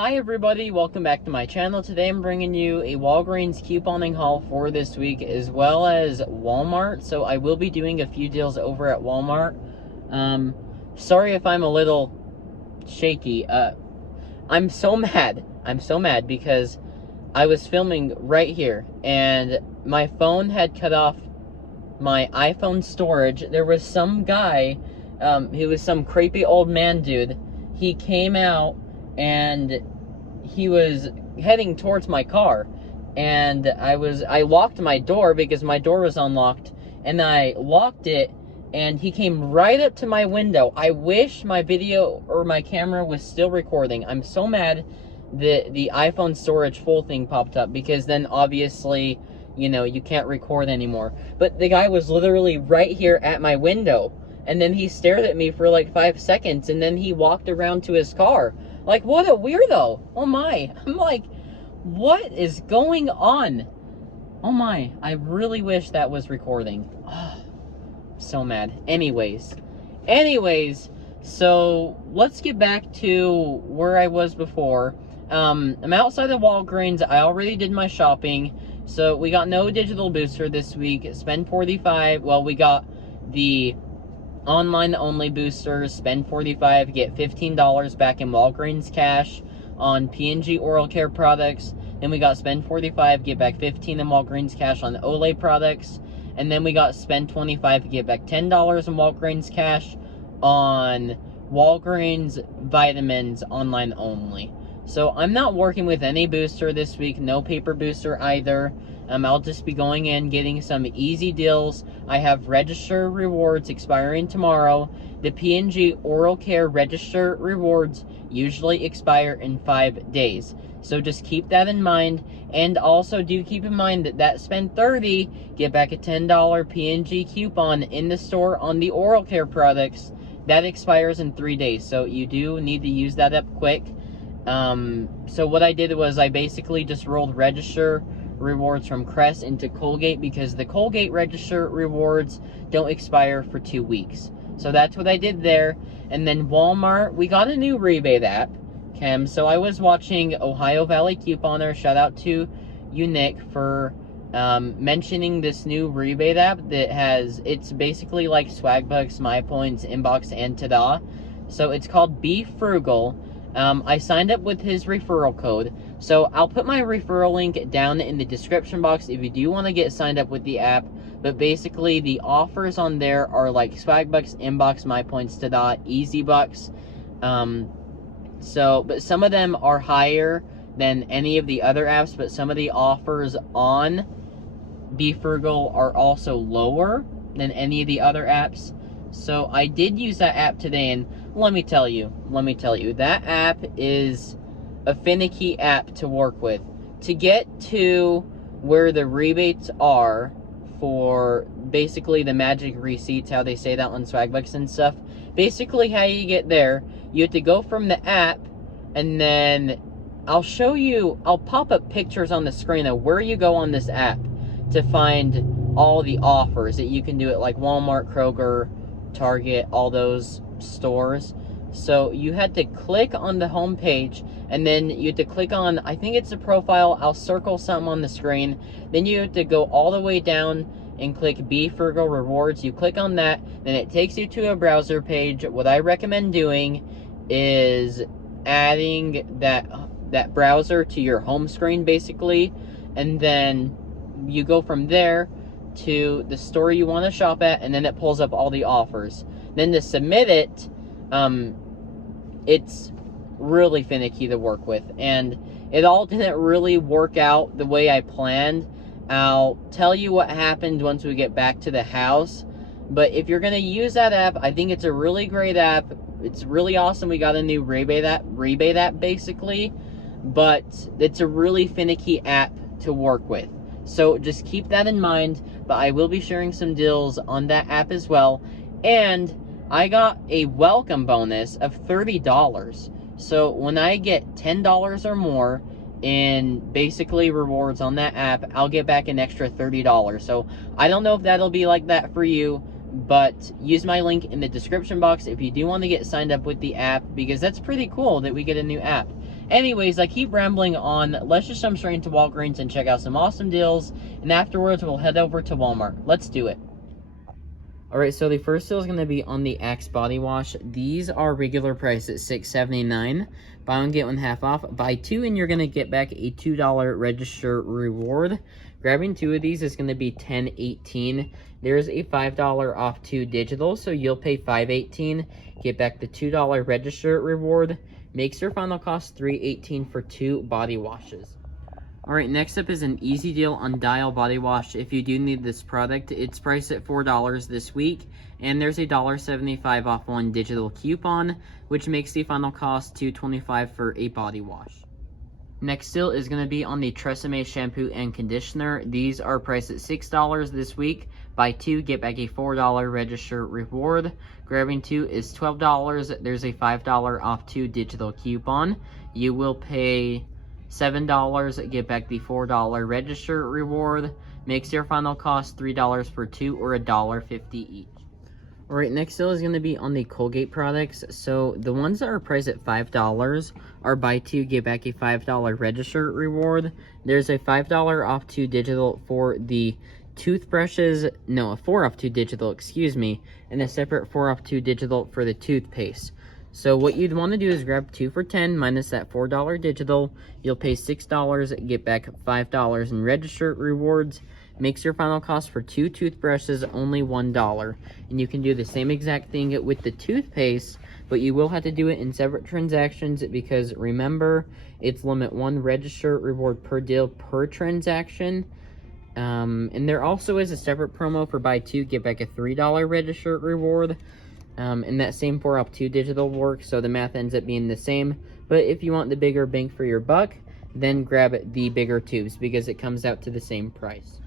Hi everybody, welcome back to my channel. Today I'm bringing you a Walgreens couponing haul for this week, as well as Walmart. So I will be doing a few deals over at Walmart. Sorry if I'm a little shaky. I'm so mad. I'm so mad because I was filming right here and my phone had cut off my iPhone storage. There was some guy, he was some creepy old man dude. He came out and he was heading towards my car, and I locked my door because my door was unlocked, and I locked it, and he came right up to my window. I wish my video or my camera was still recording. I'm so mad that the iPhone storage full thing popped up, because then obviously, you know, you can't record anymore. But the guy was literally right here at my window, and then he stared at me for like 5 seconds, and then he walked around to his car. Like, what a weirdo. Oh my. I'm like, what is going on? Oh my. I really wish that was recording. Oh, so mad. Anyways, so let's get back to where I was before. I'm outside of Walgreens. I already did my shopping. So we got no digital booster this week. Spend 45. Well, we got the online only boosters. Spend 45, get $15 back in Walgreens cash on P&G oral care products. Then we got spend 45, get back 15 in Walgreens cash on Olay products. And then we got spend 25, get back $10 in Walgreens cash on Walgreens vitamins online only. So I'm not working with any booster this week, no paper booster either. I'll just be going in, getting some easy deals. I have Register rewards expiring tomorrow. The P&G Oral Care Register rewards usually expire in 5 days. So just keep that in mind. And also do keep in mind that spend 30, get back a $10 P&G coupon in the store on the oral care products. That expires in 3 days. So you do need to use that up quick. So what I did was I basically just rolled Register rewards from Crest into Colgate, because the Colgate Register rewards don't expire for 2 weeks. So that's what I did there. And then Walmart, we got a new rebate app, Kim. So I was watching Ohio Valley Couponer. Shout out to you, Nick, for mentioning this new rebate app that has, it's basically like Swagbucks, MyPoints, Inbox, and Tada. So it's called BeFrugal. I signed up with his referral code, so I'll put my referral link down in the description box if you do want to get signed up with the app. But basically, the offers on there are like Swagbucks, Inbox, MyPoints, Tada, EasyBucks. But some of them are higher than any of the other apps, but some of the offers on BeFrugal are also lower than any of the other apps. So I did use that app today, and let me tell you, that app is a finicky app to work with. To get to where the rebates are for basically the magic receipts, how they say that on Swagbucks and stuff, basically how you get there, you have to go from the app, and then I'll show you, I'll pop up pictures on the screen of where you go on this app to find all the offers that you can do at like Walmart, Kroger, Target, all those stores. So you had to click on the home page, and then you had to click on, I think it's a profile, I'll circle something on the screen. Then you have to go all the way down and click BeFrugal Rewards. You click on that, then it takes you to a browser page. What I recommend doing is adding that browser to your home screen basically, and then you go from there to the store you want to shop at, and then it pulls up all the offers. Then to submit it, it's really finicky to work with, and it all didn't really work out the way I planned. I'll tell you what happened once we get back to the house. But if you're going to use that app, I think it's a really great app. It's really awesome. We got a new rebate app basically, but it's a really finicky app to work with. So just keep that in mind. But I will be sharing some deals on that app as well. And I got a welcome bonus of $30. So when I get $10 or more in basically rewards on that app, I'll get back an extra $30. So I don't know if that'll be like that for you, but use my link in the description box if you do want to get signed up with the app, because that's pretty cool that we get a new app. Anyways, I keep rambling on. Let's just jump straight into Walgreens and check out some awesome deals. And afterwards, we'll head over to Walmart. Let's do it. Alright, so the first deal is going to be on the Axe body wash. These are regular price at $6.79. Buy one, get one half off. Buy two and you're going to get back a $2 register reward. Grabbing two of these is going to be $10.18. There's a $5 off two digital, so you'll pay $5.18. Get back the $2 register reward. Makes your final cost $3.18 for two body washes. Alright, next up is an easy deal on Dial body wash. If you do need this product, it's priced at $4 this week, and there's a $1.75 off one digital coupon, which makes the final cost $2.25 for a body wash. Next deal is going to be on the Tresemme shampoo and conditioner. These are priced at $6 this week. Buy two, get back a $4 register reward. Grabbing two is $12. There's a $5 off two digital coupon. You will pay $7, get back the $4 register reward. Makes your final cost $3 for two, or $1.50 each. Alright, next deal is going to be on the Colgate products. So the ones that are priced at $5 are buy two, get back a $5 register reward. There's a $5 off two digital for the toothbrushes, no, a 4 off 2 digital, excuse me, and a separate 4 off 2 digital for the toothpaste. So what you'd want to do is grab 2 for $10 minus that $4 digital. You'll pay $6, get back $5 in register rewards. Makes your final cost for two toothbrushes only $1. And you can do the same exact thing with the toothpaste, but you will have to do it in separate transactions because remember, it's limit 1 register reward per deal per transaction. And there also is a separate promo for buy two, get back a $3 register reward. And that same 4 off 2 digital works, so the math ends up being the same. But if you want the bigger bang for your buck, then grab the bigger tubes because it comes out to the same price.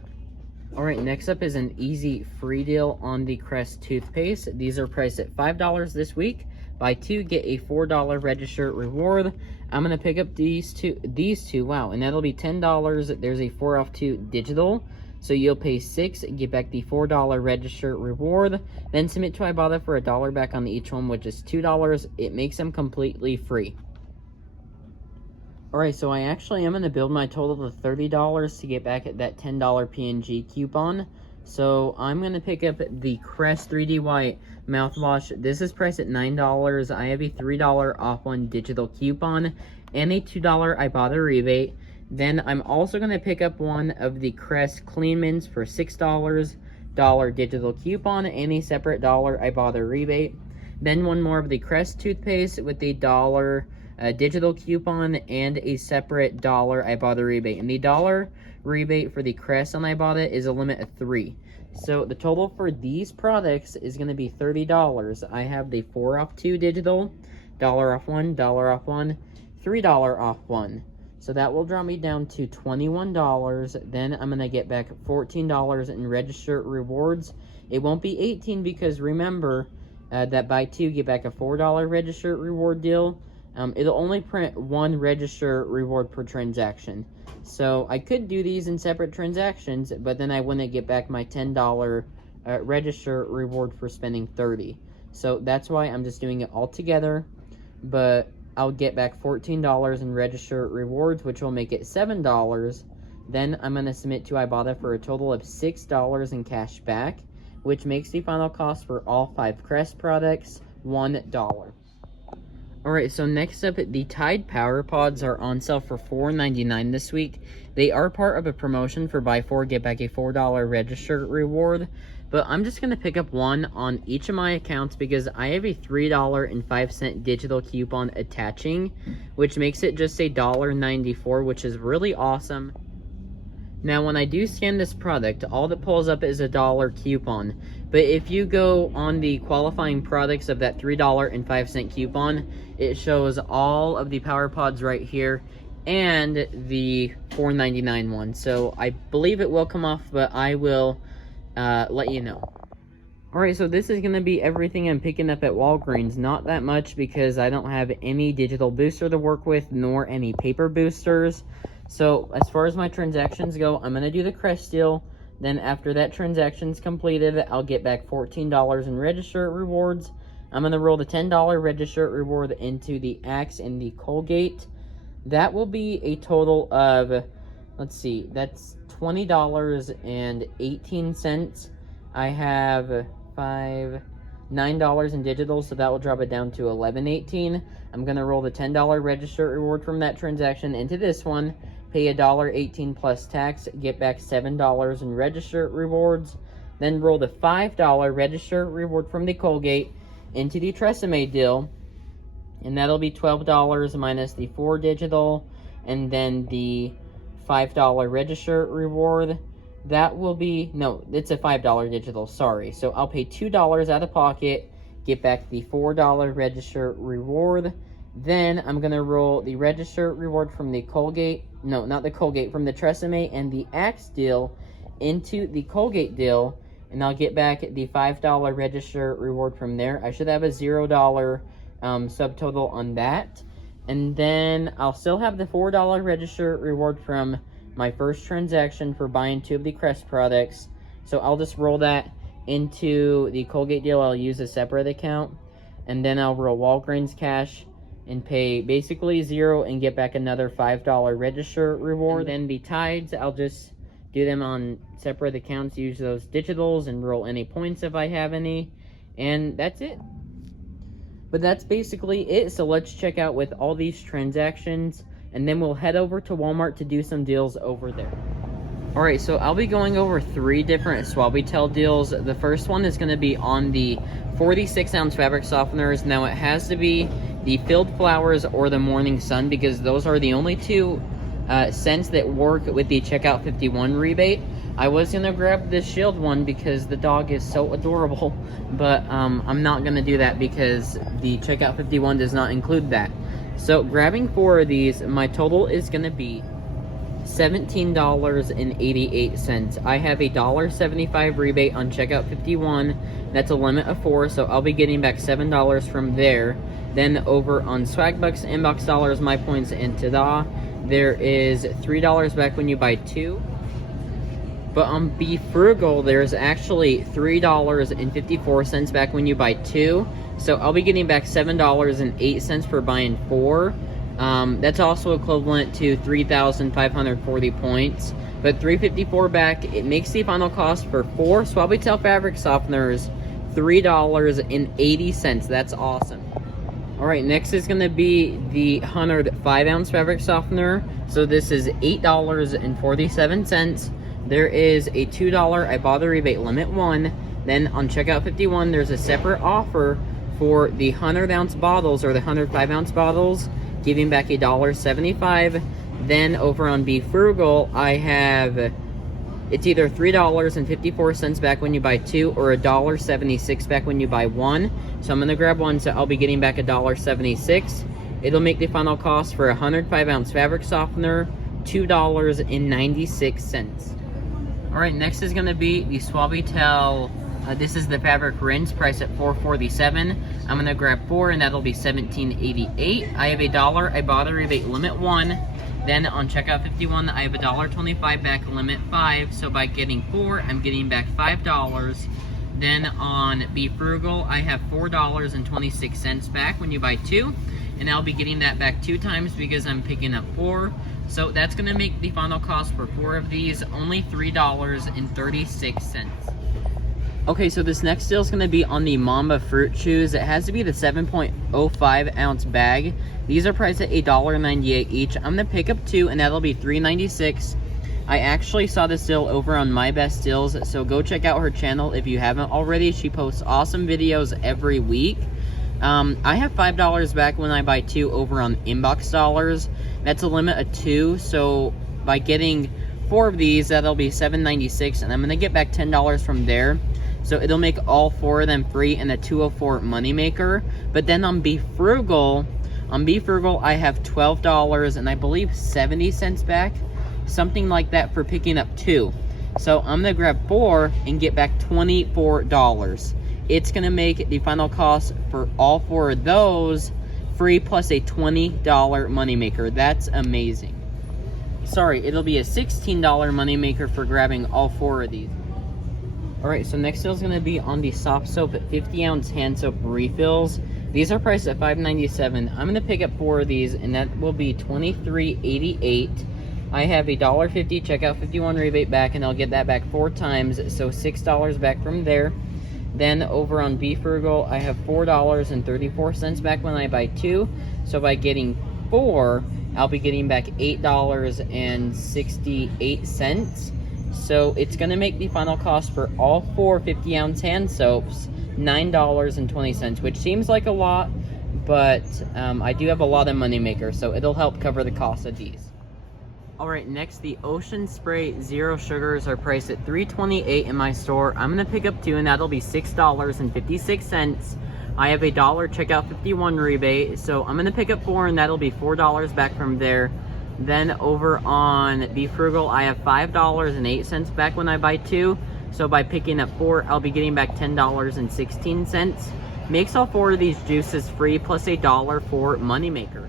Alright, next up is an easy free deal on the Crest toothpaste. These are priced at $5 this week. Buy two, get a $4 register reward. I'm going to pick up these two, wow, and that'll be $10. There's a 4 off 2 digital. So you'll pay $6, get back the $4 register reward, then submit to Ibotta for $1 back on each one, which is $2. It makes them completely free. Alright, so I actually am going to build my total to $30 to get back at that $10 PNG coupon. So I'm going to pick up the Crest 3D White mouthwash. This is priced at $9. I have a $3 off one digital coupon and a $2 Ibotta rebate. Then I'm also going to pick up one of the Crest Clean Mints for $6 digital coupon and a separate $1 Ibotta rebate. Then one more of the Crest toothpaste with the $1 digital coupon and a separate $1 Ibotta rebate. And the $1 rebate for the Crest on Ibotta is a limit of 3. So the total for these products is going to be $30. I have the 4 off 2 digital, $1 off 1, $1 off 1, $3 off 1. So that will draw me down to $21. Then I'm going to get back $14 in register rewards. It won't be $18 because remember that buy two, get back a $4 register reward deal. It'll only print 1 register reward per transaction. So I could do these in separate transactions, but then I wouldn't get back my $10 register reward for spending $30. So that's why I'm just doing it all together. But I'll get back $14 in register rewards, which will make it $7. Then I'm going to submit to Ibotta for a total of $6 in cash back, which makes the final cost for all 5 Crest products $1. Alright, so next up, the Tide Power Pods are on sale for $4.99 this week. They are part of a promotion for buy 4, get back a $4 register reward. But I'm just going to pick up one on each of my accounts because I have a $3.05 digital coupon attaching, which makes it just a $1.94, which is really awesome. Now, when I do scan this product, all that pulls up is a $1 coupon. But if you go on the qualifying products of that $3.05 coupon, it shows all of the Power Pods right here and the $4.99 one. So I believe it will come off, but I will let you know. Alright, so this is going to be everything I'm picking up at Walgreens. Not that much because I don't have any digital booster to work with, nor any paper boosters. So as far as my transactions go, I'm going to do the Crest deal. Then after that transaction's completed, I'll get back $14 in register rewards. I'm going to roll the $10 register reward into the Axe and the Colgate that will be a total of, let's see, that's $20.18. I have $9 in digital, so that will drop it down to $11.18. I'm gonna roll the $10 register reward from that transaction into this one, pay $1.18 plus tax, get back $7 in register rewards, then roll the $5 register reward from the Colgate into the Tresemme deal, and that'll be $12 minus the 4 digital, and then the $5 register reward. That will be, no, it's a $5 digital, sorry. So I'll pay $2 out of pocket, get back the $4 register reward. Then I'm gonna roll the register reward from the Colgate, no, not the Colgate, from the Tresemme and the Axe deal into the Colgate deal, and I'll get back the $5 register reward from there. I should have a $0 subtotal on that. And then I'll still have the $4 register reward from my first transaction for buying 2 of the Crest products. So I'll just roll that into the Colgate deal. I'll use a separate account. And then I'll roll Walgreens cash and pay basically 0 and get back another $5 register reward. And then the Tides, I'll just do them on separate accounts, use those digitals, and roll any points if I have any. And that's it. But that's basically it, so let's check out with all these transactions, and then we'll head over to Walmart to do some deals over there. Alright, so I'll be going over 3 different Suavitel deals. The first one is going to be on the 46-ounce fabric softeners. Now, it has to be the Filled Flowers or the Morning Sun, because those are the only 2 scents that work with the Checkout 51 rebate. I was going to grab the Shield one because the dog is so adorable, but I'm not going to do that because the Checkout 51 does not include that. So grabbing 4 of these, my total is going to be $17.88. I have a $1.75 rebate on Checkout 51. That's a limit of 4, so I'll be getting back $7 from there. Then over on Swagbucks, Inbox Dollars, My Points, and Tada, there is $3 back when you buy 2. But on BeFrugal, there's actually $3.54 back when you buy 2. So I'll be getting back $7.08 for buying 4. That's also equivalent to 3,540 points. But $3.54 back, it makes the final cost for 4 Suavitel fabric softeners $3.80. That's awesome. Alright, next is going to be the 100 5-ounce fabric softener. So this is $8.47. There is a $2 Ibotta rebate limit 1. Then on Checkout 51, there's a separate offer for the 100-ounce bottles or the 105-ounce bottles, giving back a $1.75. Then over on BeFrugal, I have, it's either $3.54 back when you buy 2 or $1.76 back when you buy 1. So I'm going to grab 1, so I'll be getting back a $1.76. It'll make the final cost for a 105-ounce fabric softener $2.96. Alright, next is going to be the Suavitel, this is the fabric rinse, priced at $4.47. I'm going to grab 4, and that'll be $17.88. I have a $1 Ibotta rebate limit 1. Then on Checkout 51, I have a $1.25 back limit 5. So by getting 4, I'm getting back $5. Then on BeFrugal, I have $4.26 back when you buy 2. And I'll be getting that back 2 times because I'm picking up 4. So that's going to make the final cost for 4 of these only $3.36. Okay, so this next deal is going to be on the Mamba fruit chews. It has to be the 7.05 ounce bag. These are priced at $1.98 each. I'm going to pick up 2, and that'll be $3.96. I actually saw this deal over on My Best Deals, so go check out her channel if you haven't already. She posts awesome videos every week. I have $5 back when I buy 2 over on Inbox Dollars. That's a limit of 2, so by getting 4 of these, that'll be $7.96, and I'm going to get back $10 from there. So it'll make all 4 of them free in a 204 moneymaker. But then on BeFrugal, I have $12 and I believe 70 cents back. Something like that for picking up 2. So I'm going to grab 4 and get back $24. It's going to make the final cost for all 4 of those free plus a $20 moneymaker. That's amazing. Sorry, it'll be a $16 moneymaker for grabbing all 4 of these. Alright, so next deal is going to be on the soft soap at 50-ounce hand soap refills. These are priced at $5.97. I'm gonna pick up 4 of these, and that will be $23.88. I have a $1.50 checkout 51 rebate back, and I'll get that back 4 times, so $6 back from there. Then over on BeFrugal, I have $4.34 back when I buy 2. So by getting 4, I'll be getting back $8.68. So it's gonna make the final cost for all 4 50-ounce hand soaps $9.20, which seems like a lot, but I do have a lot of money makers, so it'll help cover the cost of these. Alright, next, the Ocean Spray Zero Sugars are priced at $3.28 in my store. I'm going to pick up 2, and that'll be $6.56. I have a $1 checkout 51 rebate, so I'm going to pick up 4, and that'll be $4 back from there. Then over on BeFrugal, I have $5.08 back when I buy 2. So by picking up 4, I'll be getting back $10.16. Makes all 4 of these juices free, plus a $1 for moneymaker.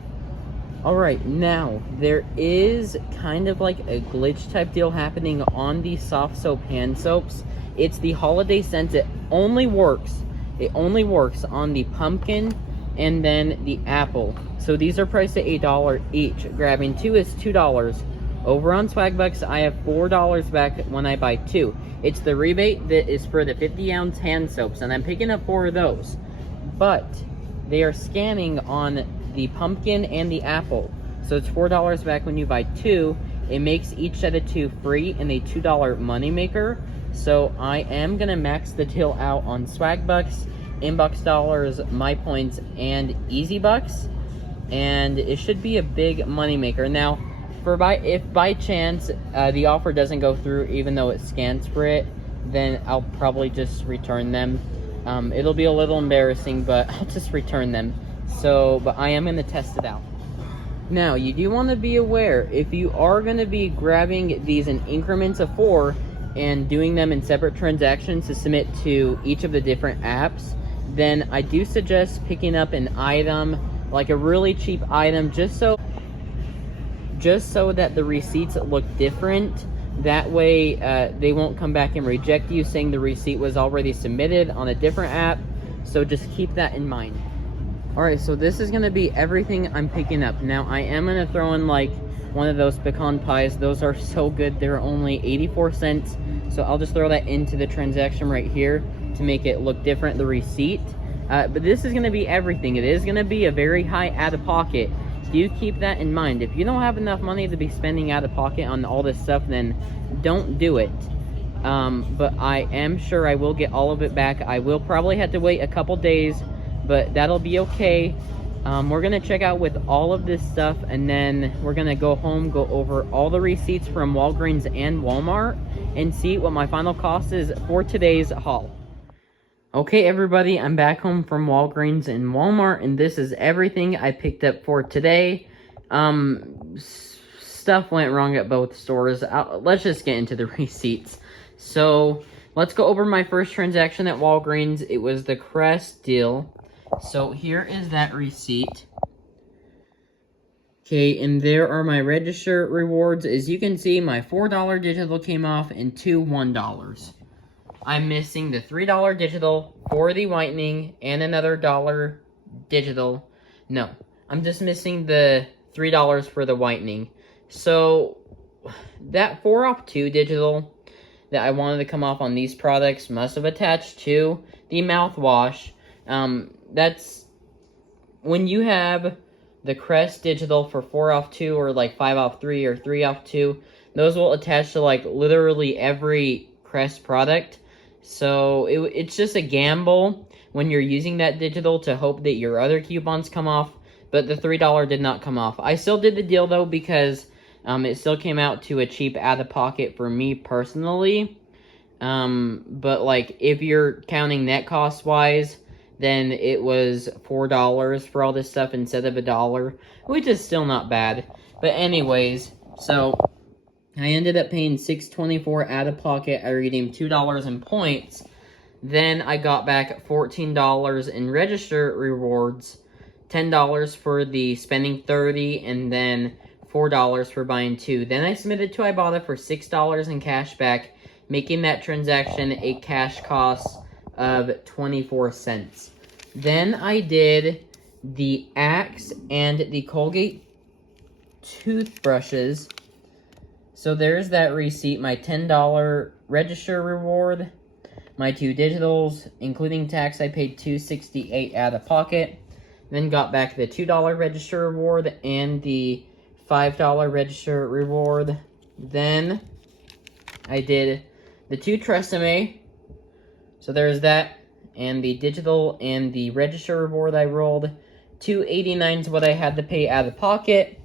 Alright, now, there is kind of like a glitch type deal happening on the soft soap hand soaps. It's the holiday scent. It only works on the pumpkin and then the apple. So these are priced at $1 each. Grabbing 2 is $2. Over on Swagbucks, I have $4 back when I buy 2. It's the rebate that is for the 50-ounce hand soaps, and I'm picking up 4 of those. But they are scanning on the pumpkin and the apple, so it's $4 back when you buy 2. It makes each set of 2 free and a $2 money maker. So I am gonna max the deal out on Swagbucks, Inbox Dollars, My Points, and Easy Bucks, and it should be a big money maker. Now, if by chance the offer doesn't go through, even though it scans for it, then I'll probably just return them. It'll be a little embarrassing, but I'll just return them. But I am going to test it out. Now, you do want to be aware, if you are going to be grabbing these in increments of 4 and doing them in separate transactions to submit to each of the different apps, then I do suggest picking up an item, like a really cheap item, just so that the receipts look different. That way, they won't come back and reject you saying the receipt was already submitted on a different app. So just keep that in mind. Alright, so this is going to be everything I'm picking up. Now, I am going to throw in, like, one of those pecan pies. Those are so good. They're only 84 cents. So I'll just throw that into the transaction right here to make it look different, the receipt. But this is going to be everything. It is going to be a very high out-of-pocket. Do keep that in mind. If you don't have enough money to be spending out-of-pocket on all this stuff, then don't do it. But I am sure I will get all of it back. I will probably have to wait a couple days, but that'll be okay. We're gonna check out with all of this stuff, and then we're gonna go home, go over all the receipts from Walgreens and Walmart, and see what my final cost is for today's haul. Okay, everybody, I'm back home from Walgreens and Walmart, and this is everything I picked up for today. Stuff went wrong at both stores. Let's just get into the receipts. So, let's go over my first transaction at Walgreens. It was the Crest deal. So, here is that receipt. Okay, and there are my register rewards. As you can see, my $4 digital came off and 2 $1. I'm missing the $3 digital for the whitening and another $1 digital. No, I'm just missing the $3 for the whitening. So, that 4 off 2 digital that I wanted to come off on these products must have attached to the mouthwash. That's when you have the Crest digital for 4 off 2 or like 5 off 3 or 3 off 2. Those will attach to like literally every Crest product. So it's just a gamble when you're using that digital to hope that your other coupons come off. But the $3 did not come off. I still did the deal though because it still came out to a cheap out-of-pocket for me personally. But like if you're counting net cost-wise, then it was $4 for all this stuff instead of $1, which is still not bad. But anyways, so I ended up paying $6.24 out of pocket. I redeemed $2 in points. Then I got back $14 in register rewards, $10 for the spending $30, and then $4 for buying 2. Then I submitted to Ibotta for $6 in cash back, making that transaction a cash cost of 24 cents. Then I did the Axe and the Colgate toothbrushes. So there's that receipt, my $10 register reward, my 2 digitals, including tax, I paid $2.68 out of pocket. Then got back the $2 register reward and the $5 register reward. Then I did the 2 Tresemme. So there's that, and the digital and the register reward I rolled. $2.89 is what I had to pay out of pocket.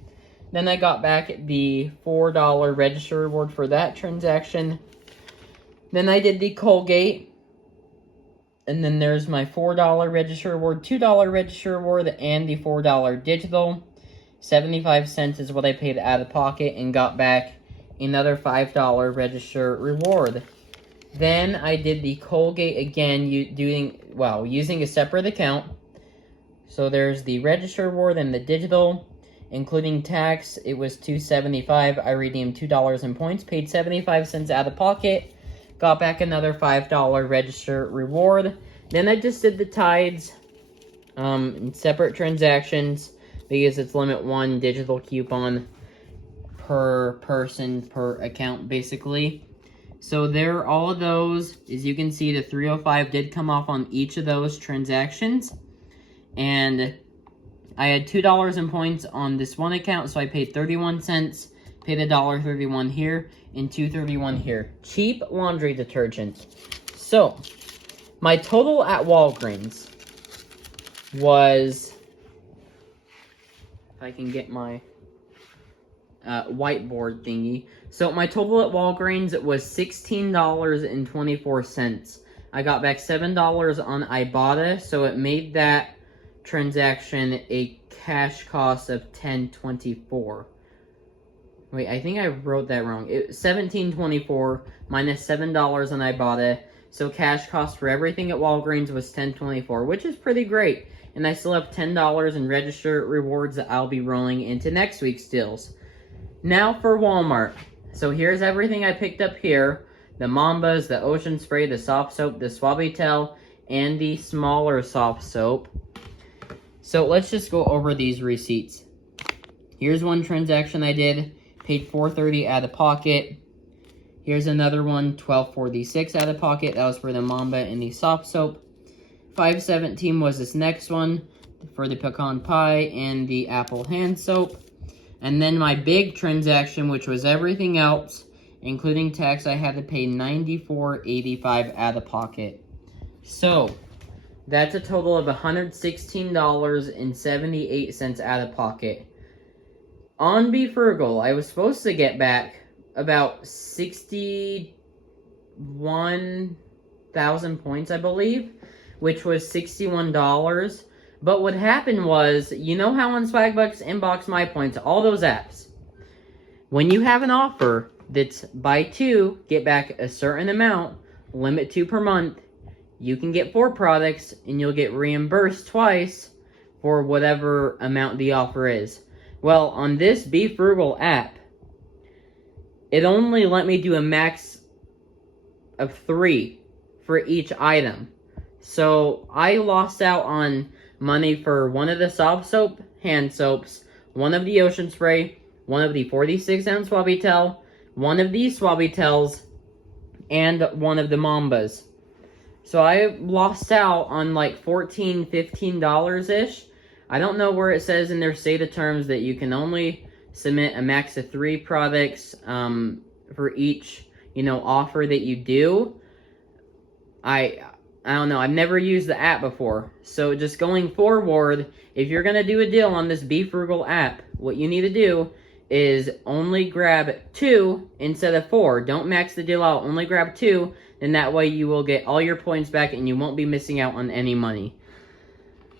Then I got back the $4 register reward for that transaction. Then I did the Colgate. And then there's my $4 register reward, $2 register reward, and the $4 digital. 75 cents is what I paid out of pocket and got back another $5 register reward. Then I did the Colgate again using a separate account. So there's the register reward and the digital. Including tax, it was $2.75. I redeemed $2 in points, paid 75 cents out of pocket, got back another $5 register reward. Then I just did the Tides in separate transactions because it's limit 1 digital coupon per person per account, basically. So there are all of those. As you can see, the $3.05 did come off on each of those transactions. And I had $2 in points on this one account, so I paid 31 cents, paid $1.31 here, and $2.31 here. Cheap laundry detergent. So, my total at Walgreens was, if I can get my whiteboard thingy. So, my total at Walgreens was $16.24. I got back $7 on Ibotta, so it made that transaction a cash cost of $10.24. Wait, I think I wrote that wrong. It was $17.24 minus $7 on Ibotta. So cash cost for everything at Walgreens was $10.24, which is pretty great. And I still have $10 in register rewards that I'll be rolling into next week's deals. Now for Walmart. So here's everything I picked up here. The Mambas, the Ocean Spray, the soft soap, the Suavitel, and the smaller soft soap. So let's just go over these receipts. Here's one transaction I did, paid $4.30 out of pocket. Here's another one, $12.46 out of pocket. That was for the Mamba and the soft soap. $5.17 was this next one for the pecan pie and the apple hand soap. And then my big transaction, which was everything else, including tax, I had to pay $94.85 out of pocket. So that's a total of $116.78 out of pocket. On BeFrugal, I was supposed to get back about 61,000 points, I believe, which was $61. But what happened was, you know how on Swagbucks, Inbox, My Points, all those apps, when you have an offer that's buy 2, get back a certain amount, limit 2 per month, you can get 4 products, and you'll get reimbursed twice for whatever amount the offer is. Well, on this BeFrugal app, it only let me do a max of 3 for each item. So, I lost out on money for one of the soft soap hand soaps, one of the Ocean Spray, one of the 46-ounce Suavitel, one of these Suavitels, and one of the Mambas. So I lost out on like $14, $15-ish. I don't know where it says in their state of terms that you can only submit a max of 3 products for each, offer that you do. I don't know. I've never used the app before. So just going forward, if you're going to do a deal on this BeFrugal app, what you need to do is only grab 2 instead of 4. Don't max the deal out. Only grab 2. And that way you will get all your points back and you won't be missing out on any money.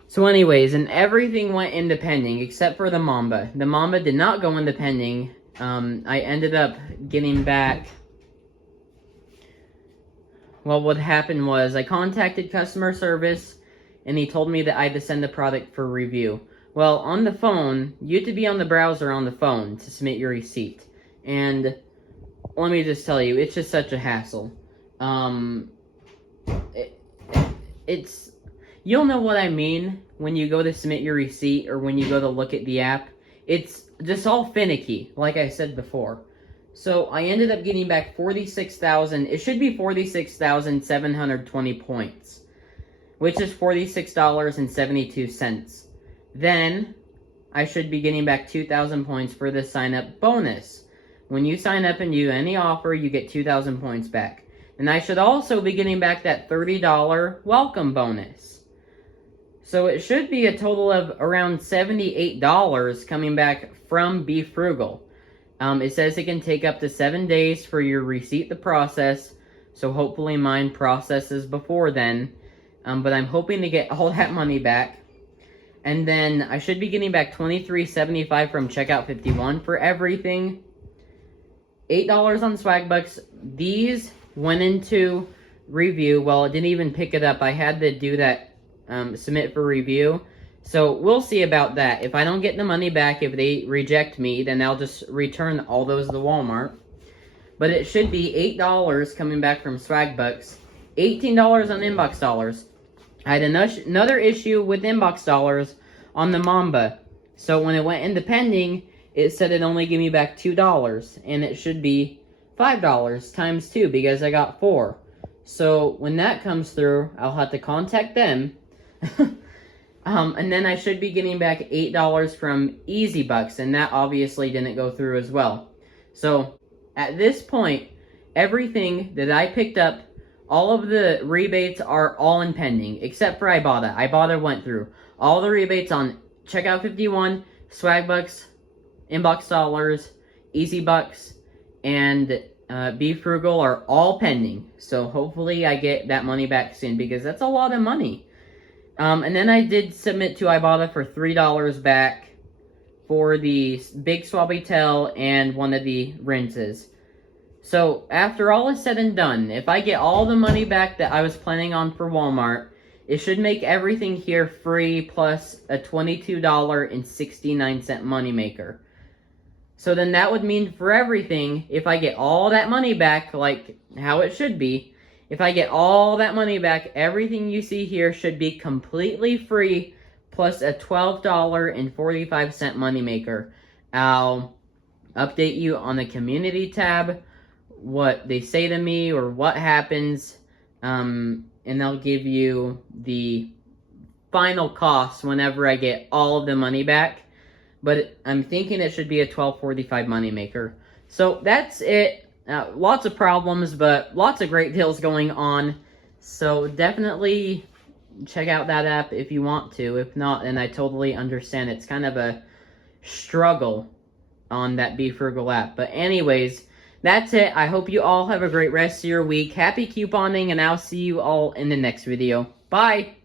So anyways, and everything went into pending except for the Mamba. The Mamba did not go into pending. I ended up getting back... Well, what happened was I contacted customer service and he told me that I had to send the product for review. Well, on the phone, you have to be on the browser on the phone to submit your receipt. And let me just tell you, it's just you you'll know what I mean when you go to submit your receipt or when you go to look at the app. It's just all finicky, like I said before. So I ended up getting back 46,000. It should be 46,720 points, which is $46.72. Then I should be getting back 2,000 points for the sign-up bonus. When you sign up and do any offer, you get 2,000 points back. And I should also be getting back that $30 welcome bonus. So it should be a total of around $78 coming back from BeFrugal. It says it can take up to 7 days for your receipt to process, so hopefully mine processes before then. But I'm hoping to get all that money back. And then I should be getting back $23.75 from Checkout 51 for everything. $8 on Swagbucks. These went into review. Well, it didn't even pick it up. I had to do that, submit for review. So we'll see about that. If I don't get the money back, if they reject me, then I'll just return all those to Walmart. But it should be $8 coming back from Swagbucks. $18 on Inbox Dollars. I had another issue with Inbox Dollars on the Mamba. So when it went into pending, it said it only gave me back $2. And it should be $5 times 2 because I got 4. So when that comes through, I'll have to contact them. And then I should be getting back $8 from EasyBucks. And that obviously didn't go through as well. So at this point, everything that I picked up, all of the rebates are all in pending, except for Ibotta. Ibotta went through. All the rebates on Checkout 51, Swagbucks, Inbox Dollars, EasyBucks, and BeFrugal are all pending. So hopefully I get that money back soon, because that's a lot of money. And then I did submit to Ibotta for $3 back for the Big Suavitel and one of the rinses. So, after all is said and done, if I get all the money back that I was planning on for Walmart, it should make everything here free plus a $22.69 moneymaker. So then that would mean for everything, if I get all that money back, like how it should be, if I get all that money back, everything you see here should be completely free plus a $12.45 moneymaker. I'll update you on the community tab, what they say to me or what happens, and they'll give you the final cost whenever I get all of the money back. But I'm thinking it should be a $12.45 moneymaker. So that's it. Lots of problems, but lots of great deals going on. So definitely check out that app if you want to. If not, then I totally understand. It's kind of a struggle on that BeFrugal app. But anyways, that's it. I hope you all have a great rest of your week. Happy couponing, and I'll see you all in the next video. Bye!